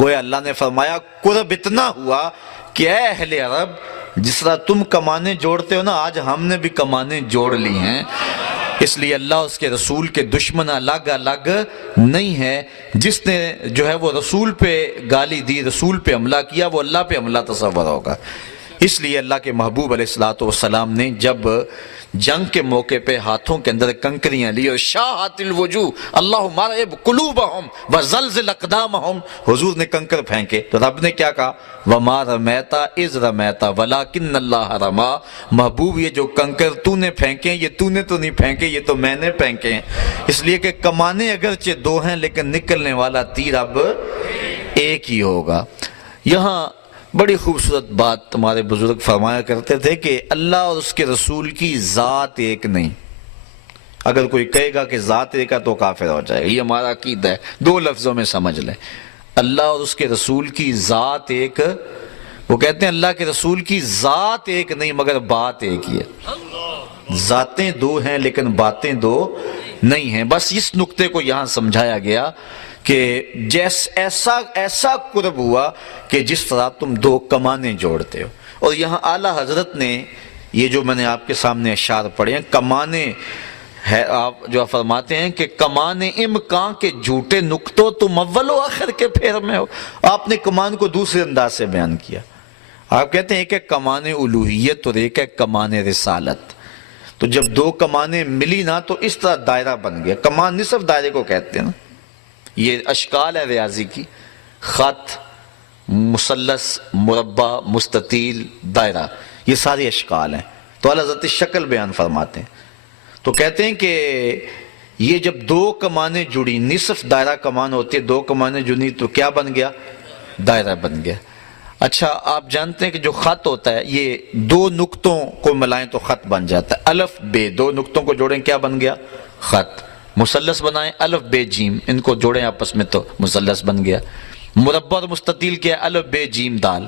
گویا اللہ نے فرمایا قرب اتنا ہوا کہ اے اہل عرب، جس طرح تم کمانے جوڑتے ہو نا، آج ہم نے بھی کمانے جوڑ لی ہیں۔ اس لیے اللہ اس کے رسول کے دشمن الگ الگ نہیں ہے۔ جس نے جو ہے وہ رسول پہ گالی دی، رسول پہ حملہ کیا، وہ اللہ پہ حملہ تصور ہوگا۔ اس لیے اللہ کے محبوب علیہ السلام نے جب جنگ کے موقع پہ ہاتھوں کے اندر کنکریاں لی اور شاہت الوجوہ اللہم ارعب قلوبہم وزلزل اقدامہم، حضور نے کنکر پھینکے تو رب نے کیا کہا؟ وما رمیت اذ رمیت ولکن اللہ رما، محبوب یہ جو کنکر تو نے پھینکے یہ تو نے تو نہیں پھینکے، یہ تو میں نے پھینکے ہیں۔ اس لیے کہ کمانے اگرچہ دو ہیں لیکن نکلنے والا تیر اب ایک ہی ہوگا۔ یہاں بڑی خوبصورت بات تمہارے بزرگ فرمایا کرتے تھے کہ اللہ اور اس کے رسول کی ذات ایک نہیں۔ اگر کوئی کہے گا کہ ذات ایک ہے تو کافر ہو جائے گا، یہ ہمارا عقیدہ ہے۔ دو لفظوں میں سمجھ لیں، اللہ اور اس کے رسول کی ذات ایک، وہ کہتے ہیں اللہ کے رسول کی ذات ایک نہیں مگر بات ایک ہی ہے۔ ذاتیں دو ہیں لیکن باتیں دو نہیں ہیں۔ بس اس نقطے کو یہاں سمجھایا گیا کہ ایسا قرب ہوا کہ جس طرح تم دو کمانے جوڑتے ہو۔ اور یہاں اعلیٰ حضرت نے یہ جو میں نے آپ کے سامنے اشعار پڑھے ہیں، کمانے ہے، آپ جو فرماتے ہیں کہ کمانے امکان کے جھوٹے نقطوں تم اول و آخر کے پھیر میں ہو۔ آپ نے کمان کو دوسرے انداز سے بیان کیا۔ آپ کہتے ہیں ایک ہے کمانے الوہیت اور ایک ہے کمانے رسالت۔ تو جب دو کمانے ملی نا تو اس طرح دائرہ بن گیا۔ کمان نصف دائرے کو کہتے ہیں نا، یہ اشکال ہے ریاضی کی، خط، مثلث، مربع، مستطیل، دائرہ، یہ سارے اشکال ہیں۔ تو اللہ حضرت شکل بیان فرماتے ہیں تو کہتے ہیں کہ یہ جب دو کمانیں جڑی، نصف دائرہ کمان ہوتی ہے، دو کمانیں جڑی تو کیا بن گیا؟ دائرہ بن گیا۔ اچھا آپ جانتے ہیں کہ جو خط ہوتا ہے یہ دو نقطوں کو ملائیں تو خط بن جاتا ہے۔ الف بے، دو نقطوں کو جوڑیں کیا بن گیا؟ خط۔ مثلث بنائیں، الف بے جیم، ان کو جوڑیں آپس میں تو مثلث بن گیا۔ مربع اور مستطیل کیا ہے؟ الف بے جیم دال۔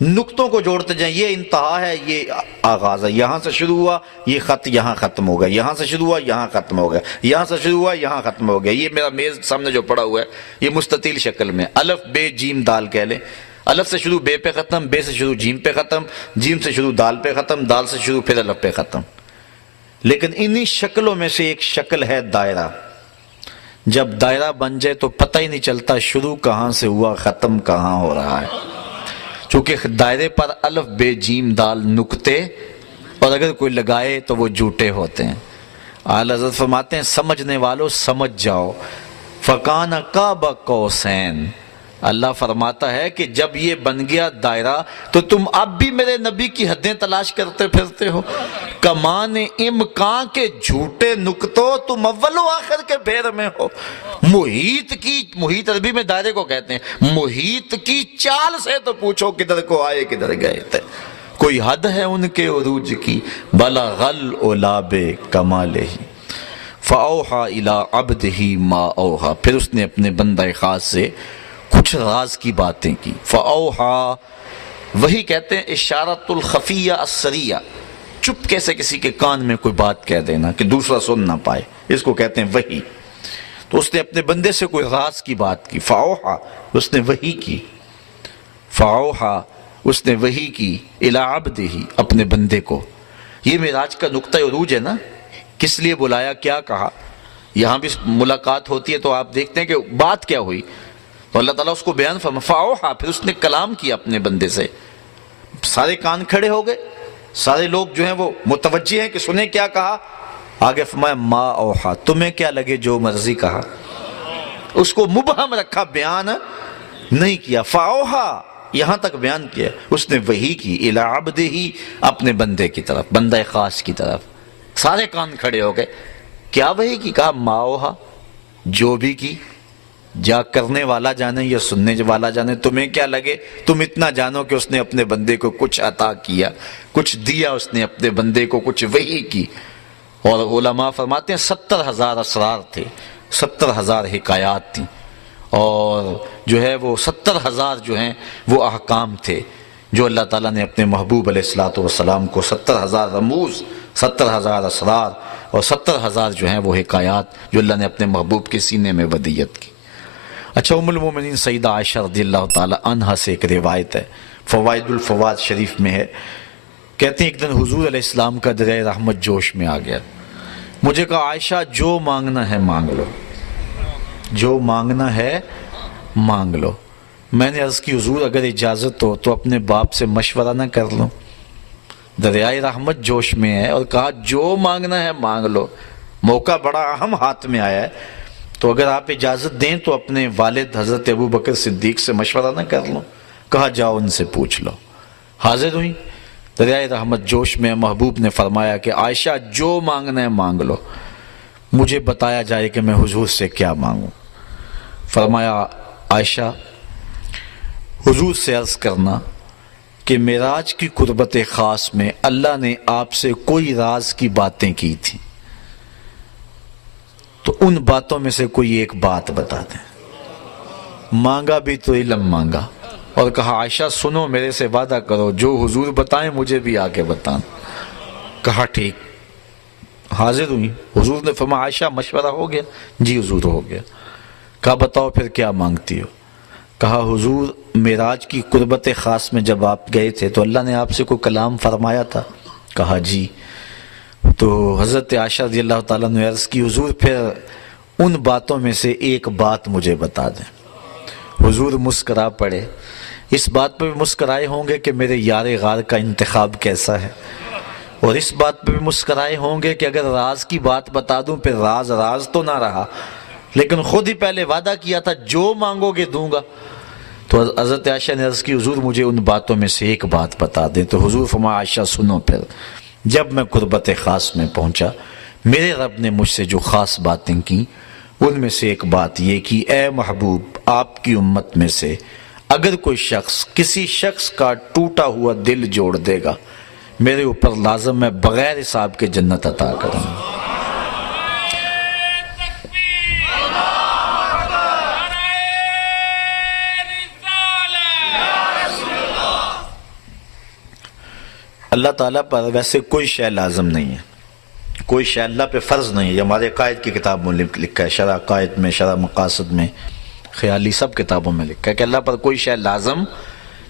نقطوں کو جوڑتے جائیں، یہ انتہا ہے، یہ آغاز ہے۔ یہاں سے شروع ہوا یہ خط یہاں ختم ہو گیا، یہاں سے شروع ہوا یہاں ختم ہو گیا، یہاں سے شروع ہوا یہاں ختم ہو گیا۔ یہ میرا میز سامنے جو پڑا ہوا ہے یہ مستطیل شکل میں، الف بے جیم دال کہہ لیں۔ الف سے شروع بے پہ ختم، بے سے شروع جیم پہ ختم، جیم سے شروع دال پہ ختم، دال سے شروع پھر الف پہ ختم۔ لیکن انہی شکلوں میں سے ایک شکل ہے دائرہ۔ جب دائرہ بن جائے تو پتہ ہی نہیں چلتا شروع کہاں سے ہوا، ختم کہاں ہو رہا ہے، چونکہ دائرے پر الف بے جیم دال نقطے، اور اگر کوئی لگائے تو وہ جھوٹے ہوتے ہیں۔ اعلیٰ حضرت فرماتے ہیں سمجھنے والوں سمجھ جاؤ، فَكَانَ قَابَ قَوْسَيْنِ۔ اللہ فرماتا ہے کہ جب یہ بن گیا دائرہ تو تم اب بھی میرے نبی کی حدیں تلاش کرتے پھرتے ہو۔ کمان امکان کے جھوٹے نقطوں تم اول و آخر کے پھیر میں ہو۔ محیط عربی میں دائرے کو کہتے ہیں، محیط کی چال سے تو پوچھو کدھر کو آئے کدھر گئے تھے۔ کوئی حد ہے ان کے عروج کی، بلغ العلا بکمالہ فاوحی الی عبدہ ما اوحی۔ پھر اس نے اپنے بندہ خاص سے کچھ راز کی باتیں کی۔ فاوحی، وہی کہتے ہیں اشارت الخفیہ السریہ، چپ کیسے کسی کے کان میں کوئی بات کہہ دینا کہ دوسرا سن نہ پائے، اس کو کہتے ہیں وحی۔ تو اس نے اپنے بندے سے کوئی راز کی بات کی، فاوحی، اس نے وحی کی، فاوحی، اس نے وحی کی الی عبدہ، اپنے بندے کو۔ یہ معراج کا نقطہ عروج ہے نا، کس لیے بلایا، کیا کہا۔ یہاں بھی ملاقات ہوتی ہے تو آپ دیکھتے ہیں کہ بات کیا ہوئی، تو اللہ تعالیٰ اس کو بیان فرما، فاوحی، پھر اس نے کلام کیا اپنے بندے سے۔ سارے کان کھڑے ہو گئے، سارے لوگ جو ہیں وہ متوجہ ہیں کہ سنیں کیا کہا۔ آگے فرمایا ما اوحی، تمہیں کیا لگے جو مرضی کہا۔ اس کو مبہم رکھا، بیان نہیں کیا۔ فاوحی یہاں تک بیان کیا، اس نے وحی کی الی عبدہ، اپنے بندے کی طرف، بندہ خاص کی طرف۔ سارے کان کھڑے ہو گئے، کیا وحی کی، کہا ما اوحی، جو بھی کی، جا کرنے والا جانے یا سننے والا جانے، تمہیں کیا لگے، تم اتنا جانو کہ اس نے اپنے بندے کو کچھ عطا کیا، کچھ دیا اس نے اپنے بندے کو، کچھ وحی کی۔ اور علماء فرماتے ہیں 70,000 اسرار تھے، 70,000 حکایات تھیں، اور جو ہے وہ 70,000 جو ہیں وہ احکام تھے جو اللہ تعالیٰ نے اپنے محبوب علیہ السلام کو 70,000 رموز، 70,000 اسرار اور 70,000 جو ہیں وہ حکایات جو اللہ نے اپنے محبوب کے سینے میں ودیت کی۔ اچھا، ام المومنین سیدہ عائشہ رضی اللہ تعالی عنہا سے ایک روایت ہے، فوائد الفوائد شریف میں ہے، کہتے ہیں ایک دن حضور علیہ السلام کا دریائے رحمت جوش میں آ گیا، مجھے کہا عائشہ جو مانگنا ہے مانگ لو، جو مانگنا ہے مانگ لو۔ میں نے عرض کی حضور اگر اجازت ہو تو اپنے باپ سے مشورہ نہ کر لوں؟ دریائے رحمت جوش میں ہے اور کہا جو مانگنا ہے مانگ لو، موقع بڑا اہم ہاتھ میں آیا ہے، تو اگر آپ اجازت دیں تو اپنے والد حضرت ابو بکر صدیق سے مشورہ نہ کر لوں؟ کہا جاؤ ان سے پوچھ لو۔ حاضر ہوئی، دریائے رحمت جوش میں محبوب نے فرمایا کہ عائشہ جو مانگنا ہے مانگ لو، مجھے بتایا جائے کہ میں حضور سے کیا مانگوں۔ فرمایا عائشہ حضور سے عرض کرنا کہ معراج کی قربت خاص میں اللہ نے آپ سے کوئی راز کی باتیں کی تھیں، تو ان باتوں میں سے کوئی ایک بات بتا دیں۔ مانگا بھی تو علم مانگا اور کہا عائشہ سنو، میرے سے وعدہ کرو جو حضور بتائیں مجھے بھی آ کے بتانا۔ کہا ٹھیک۔ حاضر ہوئی، حضور نے فرمایا عائشہ مشورہ ہو گیا؟ جی حضور ہو گیا۔ کہا بتاؤ پھر کیا مانگتی ہو؟ کہا حضور معراج کی قربت خاص میں جب آپ گئے تھے تو اللہ نے آپ سے کوئی کلام فرمایا تھا؟ کہا جی۔ تو حضرت عائشہ رضی اللہ تعالیٰ نے عرض کی حضور پھر ان باتوں میں سے ایک بات مجھے بتا دیں۔ حضور مسکرا پڑے، اس بات پہ بھی مسکرائے ہوں گے کہ میرے یار غار کا انتخاب کیسا ہے، اور اس بات پہ بھی مسکرائے ہوں گے کہ اگر راز کی بات بتا دوں پھر راز راز تو نہ رہا، لیکن خود ہی پہلے وعدہ کیا تھا جو مانگو گے دوں گا۔ تو حضرت عائشہ نے عرض کی حضور مجھے ان باتوں میں سے ایک بات بتا دیں۔ تو حضور فرمایا عائشہ سنو پھر، جب میں قربت خاص میں پہنچا میرے رب نے مجھ سے جو خاص باتیں کی ان میں سے ایک بات یہ کہ اے محبوب آپ کی امت میں سے اگر کوئی شخص کسی شخص کا ٹوٹا ہوا دل جوڑ دے گا میرے اوپر لازم میں بغیر حساب کے جنت عطا کروں گا۔ اللہ تعالیٰ پر ویسے کوئی شے لازم نہیں ہے، کوئی شے اللہ پہ فرض نہیں ہے۔ یہ ہمارے قائد کی کتاب میں لکھا ہے، شرح قائد میں، شرح مقاصد میں، خیالی سب کتابوں میں لکھا ہے کہ اللہ پر کوئی شے لازم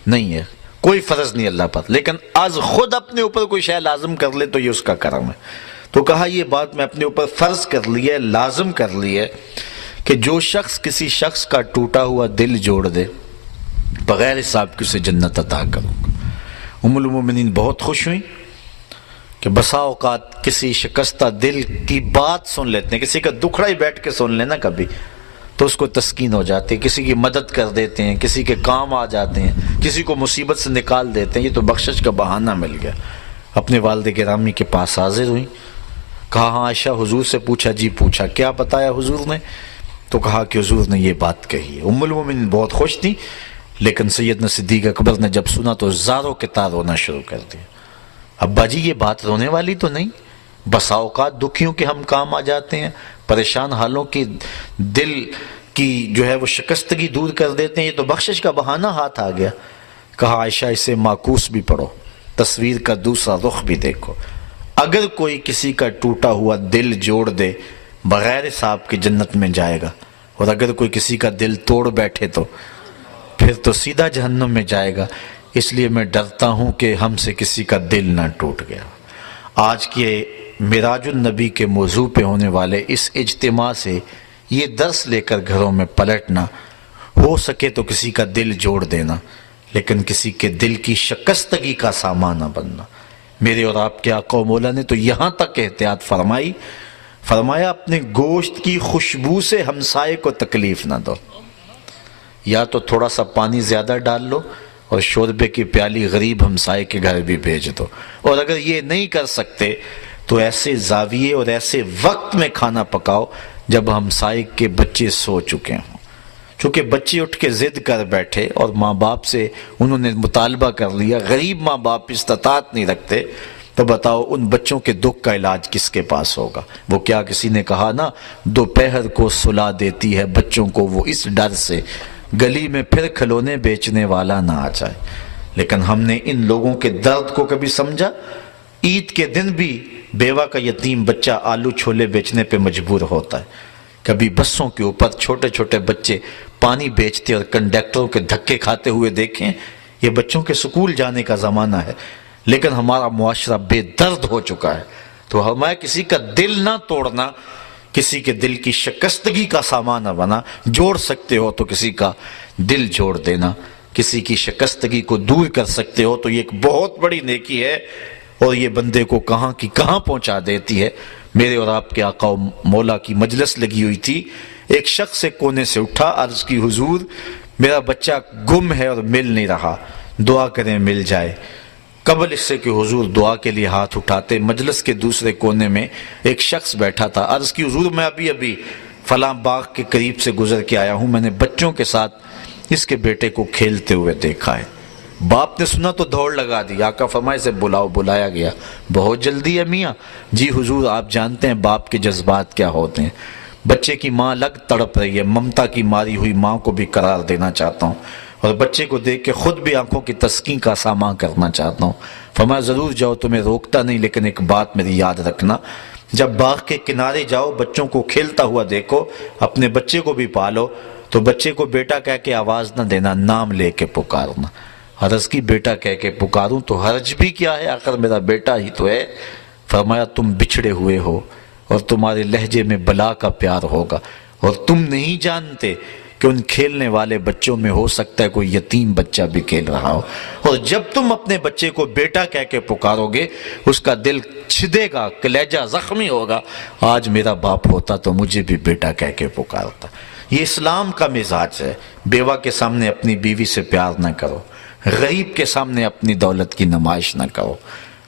نہیں ہے، کوئی فرض نہیں اللہ پر، لیکن از خود اپنے اوپر کوئی شے لازم کر لے تو یہ اس کا کرم ہے۔ تو کہا یہ بات میں اپنے اوپر فرض کر لی ہے، لازم کر لی ہے کہ جو شخص کسی شخص کا ٹوٹا ہوا دل جوڑ دے بغیر حساب کے اسے جنت عطا کروں گا۔ ام المومنین بہت خوش ہوئیں کہ بسا اوقات کسی شکستہ دل کی بات سن لیتے ہیں، کسی کا دکھڑا ہی بیٹھ کے سن لینا کبھی تو اس کو تسکین ہو جاتی ہے، کسی کی مدد کر دیتے ہیں، کسی کے کام آ جاتے ہیں، کسی کو مصیبت سے نکال دیتے ہیں، یہ تو بخشش کا بہانہ مل گیا۔ اپنے والد گرامی کے پاس حاضر ہوئیں، کہا ہاں عائشہ حضور سے پوچھا؟ جی پوچھا۔ کیا بتایا حضور نے؟ تو کہا کہ حضور نے یہ بات کہی ہے۔ ام المومنین بہت خوش تھی، لیکن سیدنا صدیق اکبر نے جب سنا تو زاروں کے تار رونا شروع کر دیا۔ ابا جی یہ بات رونے والی تو نہیں، بسا اوقات دکھیوں کے ہم کام آ جاتے ہیں، پریشان حالوں کی دل کی جو ہے وہ شکستگی دور کر دیتے ہیں، یہ تو بخشش کا بہانہ ہاتھ آ گیا۔ کہا عائشہ اسے معکوس بھی پڑھو، تصویر کا دوسرا رخ بھی دیکھو، اگر کوئی کسی کا ٹوٹا ہوا دل جوڑ دے بغیر حساب کے جنت میں جائے گا، اور اگر کوئی کسی کا دل توڑ بیٹھے تو پھر تو سیدھا جہنم میں جائے گا۔ اس لیے میں ڈرتا ہوں کہ ہم سے کسی کا دل نہ ٹوٹ گیا۔ آج کے معراج النبی کے موضوع پہ ہونے والے اس اجتماع سے یہ درس لے کر گھروں میں پلٹنا، ہو سکے تو کسی کا دل جوڑ دینا، لیکن کسی کے دل کی شکستگی کا سامان نہ بننا۔ میرے اور آپ کے آقا و مولا نے تو یہاں تک احتیاط فرمایا اپنے گوشت کی خوشبو سے ہمسائے کو تکلیف نہ دو، یا تو تھوڑا سا پانی زیادہ ڈال لو اور شوربے کی پیالی غریب ہمسائے کے گھر بھی بھیج دو، اور اگر یہ نہیں کر سکتے تو ایسے زاویے اور ایسے وقت میں کھانا پکاؤ جب ہمسائے کے بچے سو چکے ہوں۔ چونکہ بچے اٹھ کے ضد کر بیٹھے اور ماں باپ سے انہوں نے مطالبہ کر لیا، غریب ماں باپ استطاعت نہیں رکھتے، تو بتاؤ ان بچوں کے دکھ کا علاج کس کے پاس ہوگا؟ وہ کیا کسی نے کہا نا، دوپہر کو سلا دیتی ہے بچوں کو وہ اس ڈر سے گلی میں پھر کھلونے بیچنے والا نہ آ جائے۔ لیکن ہم نے ان لوگوں کے درد کو کبھی سمجھا؟ عید کے دن بھی بیوہ کا یتیم بچہ آلو چھولے بیچنے پہ مجبور ہوتا ہے، کبھی بسوں کے اوپر چھوٹے چھوٹے بچے پانی بیچتے اور کنڈکٹروں کے دھکے کھاتے ہوئے دیکھیں. یہ بچوں کے سکول جانے کا زمانہ ہے، لیکن ہمارا معاشرہ بے درد ہو چکا ہے. تو ہمیں کسی کا دل نہ توڑنا، کسی کے دل کی شکستگی کا سامان نہ بنا. جوڑ سکتے ہو تو کسی کا دل جوڑ دینا، کسی کی شکستگی کو دور کر سکتے ہو تو یہ ایک بہت بڑی نیکی ہے، اور یہ بندے کو کہاں کی کہاں پہنچا دیتی ہے. میرے اور آپ کے آقا و مولا کی مجلس لگی ہوئی تھی. ایک شخص ایک کونے سے اٹھا، عرض کی حضور میرا بچہ گم ہے اور مل نہیں رہا، دعا کریں مل جائے. قبل اس سے کہ حضور دعا کے لیے ہاتھ اٹھاتے، مجلس کے دوسرے کونے میں ایک شخص بیٹھا تھا. عرض کی حضور میں ابھی فلاں باغ کے قریب سے گزر کے آیا ہوں، میں نے بچوں کے ساتھ اس کے بیٹے کو کھیلتے ہوئے دیکھا ہے. باپ نے سنا تو دوڑ لگا دی. آقا فرمائے سے بلاؤ. بلایا گیا. بہت جلدی ہے میاں. جی حضور آپ جانتے ہیں باپ کے جذبات کیا ہوتے ہیں. بچے کی ماں الگ تڑپ رہی ہے، ممتا کی ماری ہوئی ماں کو بھی قرار دینا چاہتا ہوں، اور بچے کو دیکھ کے خود بھی آنکھوں کی تسکین کا سامان کرنا چاہتا ہوں. فرمایا ضرور جاؤ، تمہیں روکتا نہیں، لیکن ایک بات میری یاد رکھنا، جب باغ کے کنارے جاؤ بچوں کو کھیلتا ہوا دیکھو، اپنے بچے کو بھی پالو تو بچے کو بیٹا کہہ کے آواز نہ دینا، نام لے کے پکارنا. عرض کی بیٹا کہہ کے پکاروں تو حرج بھی کیا ہے، آخر میرا بیٹا ہی تو ہے. فرمایا تم بچھڑے ہوئے ہو اور تمہارے لہجے میں بلا کا پیار ہوگا، اور تم نہیں جانتے کہ ان کھیلنے والے بچوں میں ہو سکتا ہے کوئی یتیم بچہ بھی کھیل رہا ہو. اور جب تم اپنے بچے کو بیٹا کہہ کے پکارو گے اس کا دل چھدے گا، کلیجہ زخمی ہوگا. آج میرا باپ ہوتا تو مجھے بھی بیٹا کہہ کے پکارتا. یہ اسلام کا مزاج ہے. بیوہ کے سامنے اپنی بیوی سے پیار نہ کرو، غریب کے سامنے اپنی دولت کی نمائش نہ کرو،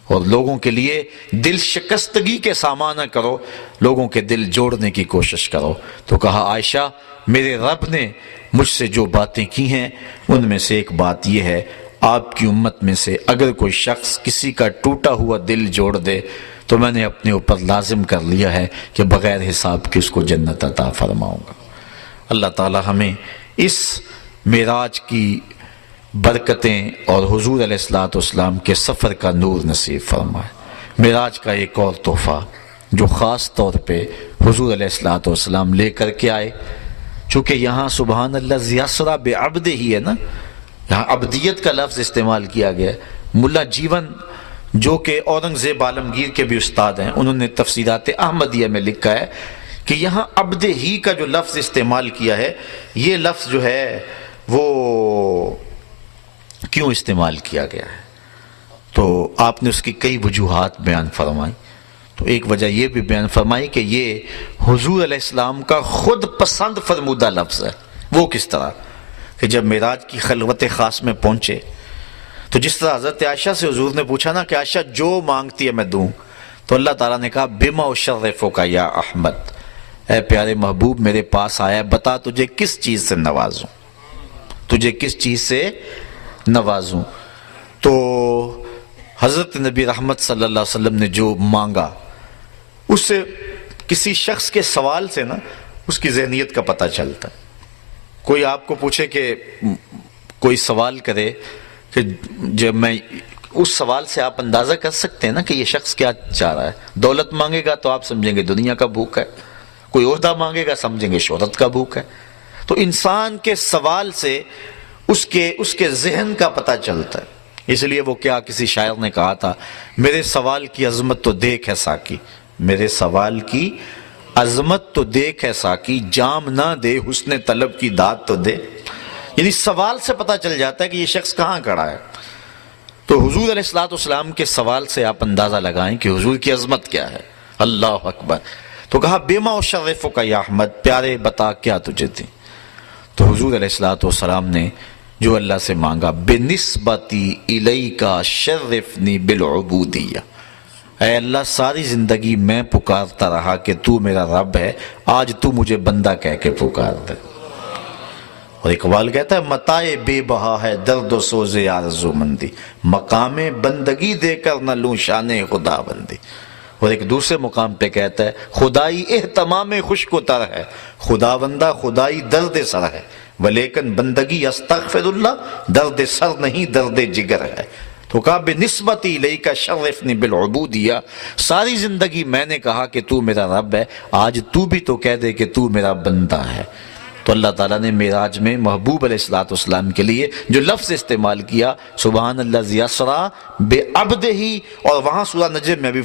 اور لوگوں کے لیے دل شکستگی کے سامان نہ کرو، لوگوں کے دل جوڑنے کی کوشش کرو. تو کہا عائشہ میرے رب نے مجھ سے جو باتیں کی ہیں ان میں سے ایک بات یہ ہے، آپ کی امت میں سے اگر کوئی شخص کسی کا ٹوٹا ہوا دل جوڑ دے تو میں نے اپنے اوپر لازم کر لیا ہے کہ بغیر حساب کے اس کو جنت عطا فرماؤں گا. اللہ تعالی ہمیں اس معراج کی برکتیں اور حضور علیہ السلام کے سفر کا نور نصیب فرمائے. معراج کا ایک اور تحفہ جو خاص طور پہ حضور علیہ السلام لے کر کے آئے، چونکہ یہاں سبحان اللہ زیاسرا بے عبد ہی ہے نا، یہاں عبدیت کا لفظ استعمال کیا گیا ہے. ملا جیون جو کہ اورنگزیب عالمگیر کے بھی استاد ہیں، انہوں نے تفسیرات احمدیہ میں لکھا ہے کہ یہاں عبد ہی کا جو لفظ استعمال کیا ہے، یہ لفظ جو ہے وہ کیوں استعمال کیا گیا ہے، تو آپ نے اس کی کئی وجوہات بیان فرمائی. تو ایک وجہ یہ بھی بیان فرمائی کہ یہ حضور علیہ السلام کا خود پسند فرمودہ لفظ ہے. وہ کس طرح کہ جب معراج کی خلوت خاص میں پہنچے تو جس طرح حضرت عائشہ سے حضور نے پوچھا نا کہ عائشہ جو مانگتی ہے میں دوں، تو اللہ تعالیٰ نے کہا بما اشرفک یا احمد، اے پیارے محبوب میرے پاس آیا ہے، بتا تجھے کس چیز سے نوازوں، تجھے کس چیز سے نوازوں. تو حضرت نبی رحمت صلی اللہ علیہ وسلم نے جو مانگا اس سے کسی شخص کے سوال سے نا اس کی ذہنیت کا پتہ چلتا ہے. کوئی آپ کو پوچھے کہ کوئی سوال کرے کہ جب میں اس سوال سے آپ اندازہ کر سکتے ہیں نا کہ یہ شخص کیا چاہ رہا ہے. دولت مانگے گا تو آپ سمجھیں گے دنیا کا بھوک ہے، کوئی عہدہ مانگے گا سمجھیں گے شہرت کا بھوک ہے. تو انسان کے سوال سے اس کے ذہن کا پتہ چلتا ہے. اس لیے وہ کیا کسی شاعر نے کہا تھا، میرے سوال کی عظمت تو دیکھ ہے ساقی، میرے سوال کی عظمت تو دیکھ ہے ساقی، جام نہ دے حسن طلب کی داد تو دے. یعنی سوال سے پتہ چل جاتا ہے کہ یہ شخص کہاں کھڑا ہے. تو حضور علیہ السلام کے سوال سے آپ اندازہ لگائیں کہ حضور کی عظمت کیا ہے. اللہ اکبر. تو کہا بما اشرفک یا احمد، پیارے بتا کیا تجھے تھی. تو حضور علیہ السلام نے جو اللہ سے مانگا، بنسبتی الیک شرفنی بالعبودیہ، اے اللہ ساری زندگی میں پکارتا رہا کہ تو میرا رب ہے، آج تو مجھے بندہ کہہ کے پکار دے. اور اقبال کہتا ہے متائے بے بہا ہے درد و سوز آرزو مندی، مقام بندگی دے کر نہ لوں شان خدا بندی. اور ایک دوسرے مقام پہ کہتا ہے خدائی اہتمام خوش کو تر ہے، خدا بندہ خدائی درد سر ہے، ولیکن بندگی استغفر اللہ درد سر نہیں درد جگر ہے. تو کہا بنسبتی الیک شرفنی بالعبودیہ، ساری زندگی میں نے کہا کہ تو میرا رب ہے، آج تو بھی تو کہہ دے کہ تو میرا بندہ ہے. تو اللہ تعالیٰ نے معراج میں محبوب علیہ السلام کے لیے جو لفظ استعمال کیا سبحان اللہ اسرا بعبدہ، اور وہاں سورہ نجم میں بھی